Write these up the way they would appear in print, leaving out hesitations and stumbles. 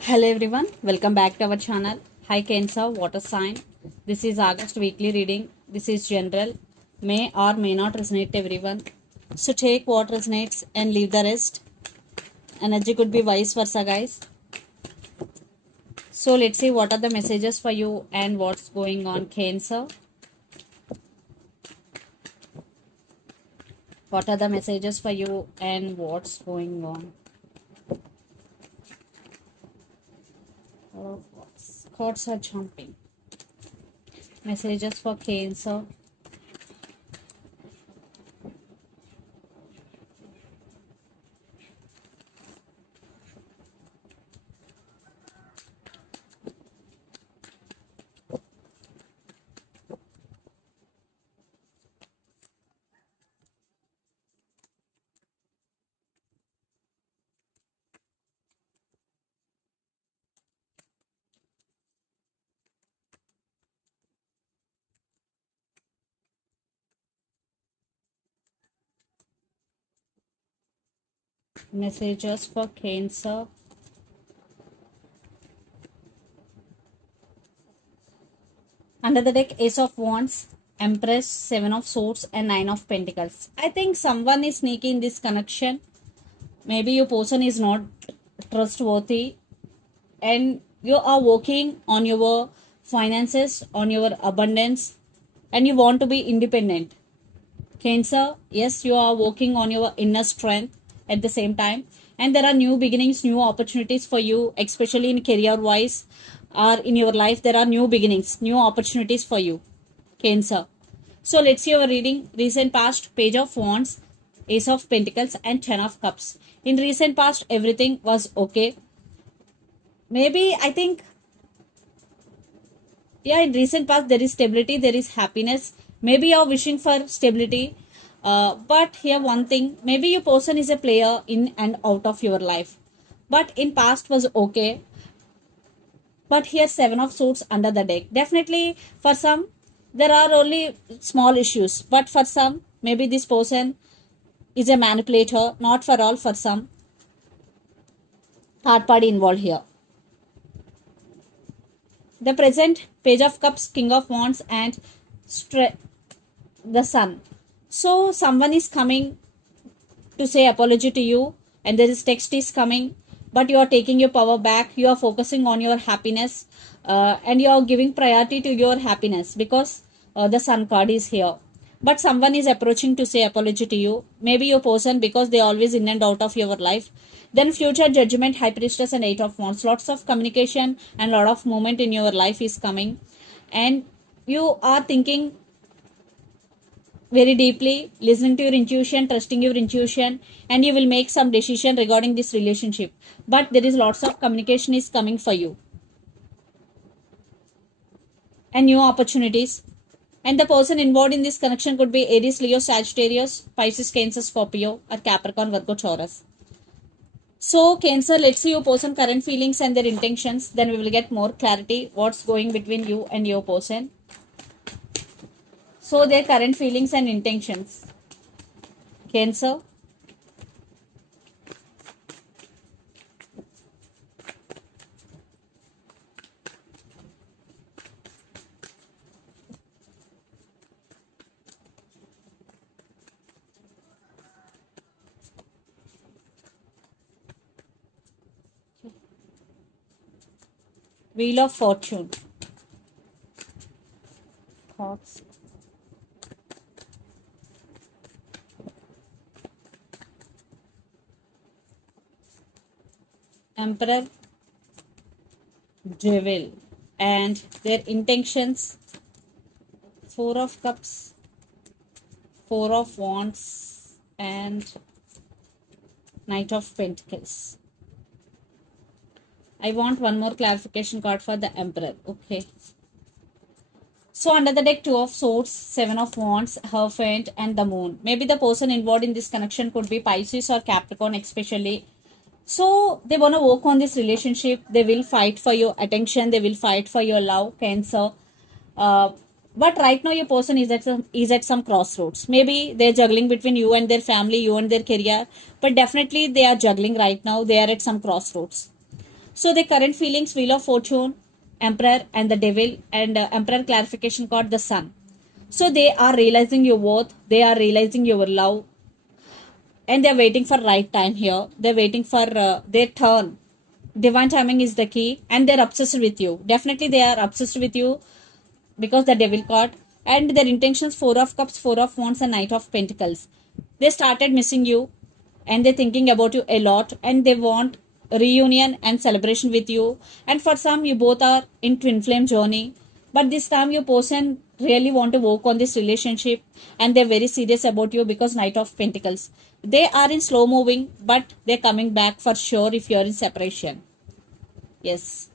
Hello everyone, welcome back to our channel. Hi Cancer, water sign. This is August weekly reading. This is general. May or may not resonate to everyone. So take what resonates and leave the rest. Energy could be vice versa, guys. So let's see what are the messages for you and what's going on, Cancer. What are the messages for you and what's going on? Oh, cards are jumping. Messages for Cancer. Messages for Cancer. Under the deck, Ace of Wands, Empress, Seven of Swords, and Nine of Pentacles. I think someone is sneaking this connection. Maybe your person is not trustworthy and you are working on your finances, on your abundance, and you want to be independent. Cancer, yes, you are working on your inner strength at the same time, and there are new beginnings, new opportunities for you, especially in career wise or in your life. There are new beginnings, new opportunities for you, Cancer. So let's see our reading. Recent past, Page of Wands, Ace of Pentacles, and Ten of Cups. In recent past, everything was okay. Maybe I think, yeah, in recent past there is stability, there is happiness. Maybe you're wishing for stability, but here one thing, maybe your person is a player in and out of your life, but in past was okay. But here Seven of Swords under the deck, definitely for some there are only small issues, but for some maybe this person is a manipulator. Not for all, for some third party involved here. The present, Page of Cups, King of Wands, and the Sun. So someone is coming to say apology to you, and there is text is coming, but you are taking your power back. You are focusing on your happiness, and you are giving priority to your happiness because the Sun card is here. But someone is approaching to say apology to you. Maybe your person, because they are always in and out of your life. Then future judgment, High Priestess, and Eight of Wands. Lots of communication and lot of movement in your life is coming, and you are thinking very deeply, listening to your intuition, trusting your intuition, and you will make some decision regarding this relationship. But there is lots of communication is coming for you and new opportunities. And the person involved in this connection could be Aries, Leo, Sagittarius, Pisces, Cancer, Scorpio, or Capricorn, Virgo, Taurus. So Cancer, let's see your person current feelings and their intentions. Then we will get more clarity what's going between you and your person. So their current feelings and intentions. Cancer. Wheel of Fortune. Thoughts. Emperor, Devil, and their intentions. Four of Cups, Four of Wands, and Knight of Pentacles. I want one more clarification card for the Emperor. Okay. So under the deck, Two of Swords, Seven of Wands, Hierophant, and the Moon. Maybe the person involved in this connection could be Pisces or Capricorn especially. So they want to work on this relationship. They will fight for your attention. They will fight for your love, Cancer. But right now your person is at some crossroads. Maybe they're juggling between you and their family, you and their career. But definitely they are juggling right now. They are at some crossroads. So the current feelings, Wheel of Fortune, Emperor and the Devil, and Emperor clarification card, the Sun. So they are realizing your worth, they are realizing your love, and they're waiting for right time here. They're waiting for their turn. Divine timing is the key, and they're obsessed with you. Definitely they are obsessed with you because the Devil card, and their intentions, Four of Cups, Four of Wands, and Knight of Pentacles. They started missing you, and they're thinking about you a lot, and they want reunion and celebration with you. And for some, you both are in twin flame journey, but this time your person really want to work on this relationship, and they're very serious about you because Knight of Pentacles. They are in slow moving, but they're coming back for sure if you're in separation. Yes,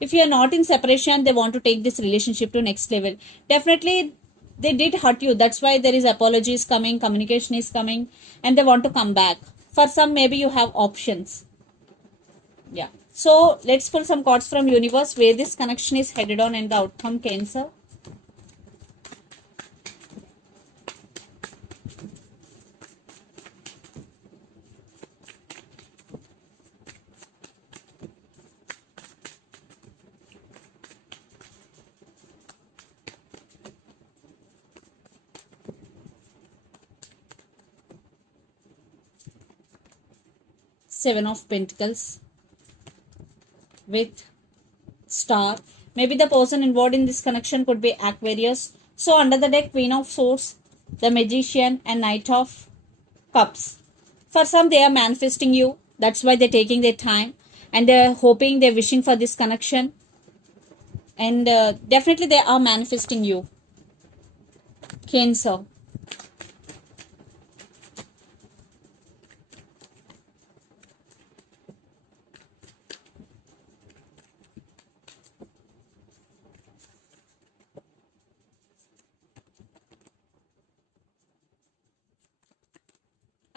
if you are not in separation, they want to take this relationship to next level. Definitely they did hurt you, that's why there is apologies coming, communication is coming, and they want to come back. For some, maybe you have options. Yeah, so let's pull some cards from universe where this connection is headed on and the outcome. Cancer. Seven of Pentacles with Star. Maybe the person involved in this connection could be Aquarius. So under the deck, Queen of Swords, the Magician, and Knight of Cups. For some, they are manifesting you. That's why they're taking their time, and they're hoping, they're wishing for this connection, and definitely they are manifesting you. Cancer.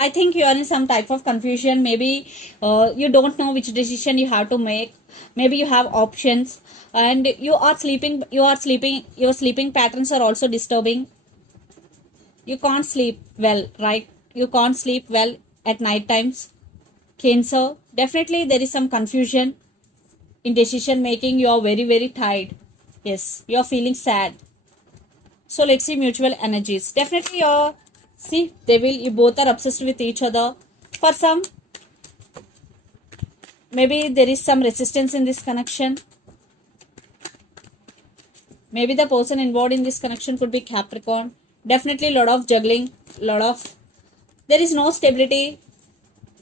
I think you are in some type of confusion. Maybe you don't know which decision you have to make. Maybe you have options, and you are sleeping. You are sleeping. Your sleeping patterns are also disturbing. You can't sleep well, right? You can't sleep well at night times. Cancer. Definitely there is some confusion in decision making. You are very tired. Yes, you are feeling sad. So let's see mutual energies. Definitely you're, see, they will, you both are obsessed with each other. For some, maybe there is some resistance in this connection. Maybe the person involved in this connection could be Capricorn. Definitely lot of juggling, there is no stability,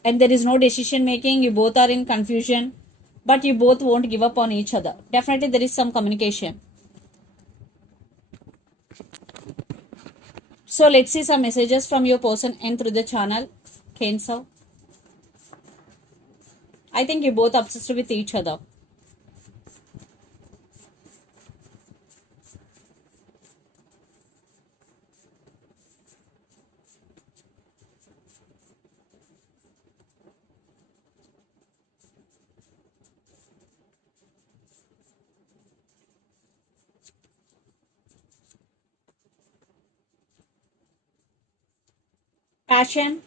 and there is no decision making. You both are in confusion, but you both won't give up on each other. Definitely there is some communication. So let's see some messages from your person and through the channel. Cancer. I think you both obsessed with each other. Passion.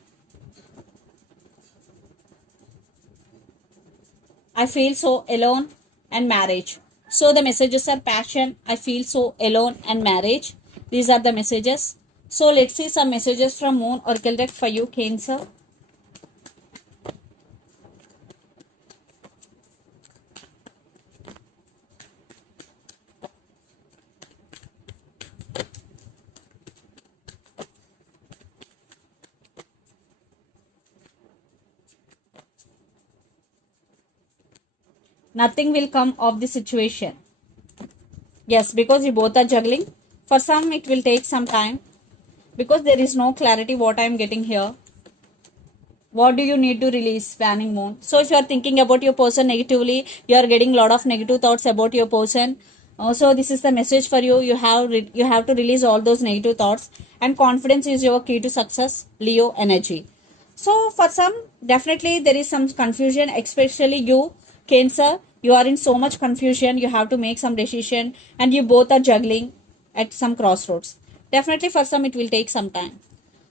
I feel so alone, and marriage. So the messages are passion, I feel so alone, and marriage. These are the messages. So let's see some messages from Moon Oracle deck for you, Cancer. Nothing will come of the situation. Yes, because you both are juggling. For some, it will take some time because there is no clarity what I am getting here. What do you need to release, Fanning Moon? So if you are thinking about your person negatively, you are getting a lot of negative thoughts about your person. So this is the message for you. You have to release all those negative thoughts, and confidence is your key to success. Leo energy. So for some, definitely there is some confusion, especially you, Cancer. You are in so much confusion. You have to make some decision, and you both are juggling at some crossroads. Definitely for some, it will take some time.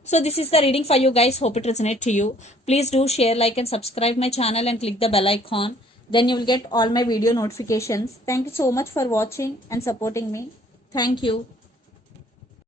So this is the reading for you guys. Hope it resonates to you. Please do share, like, and subscribe my channel and click the bell icon. then you will get all my video notifications. Thank you so much for watching and supporting me. Thank you.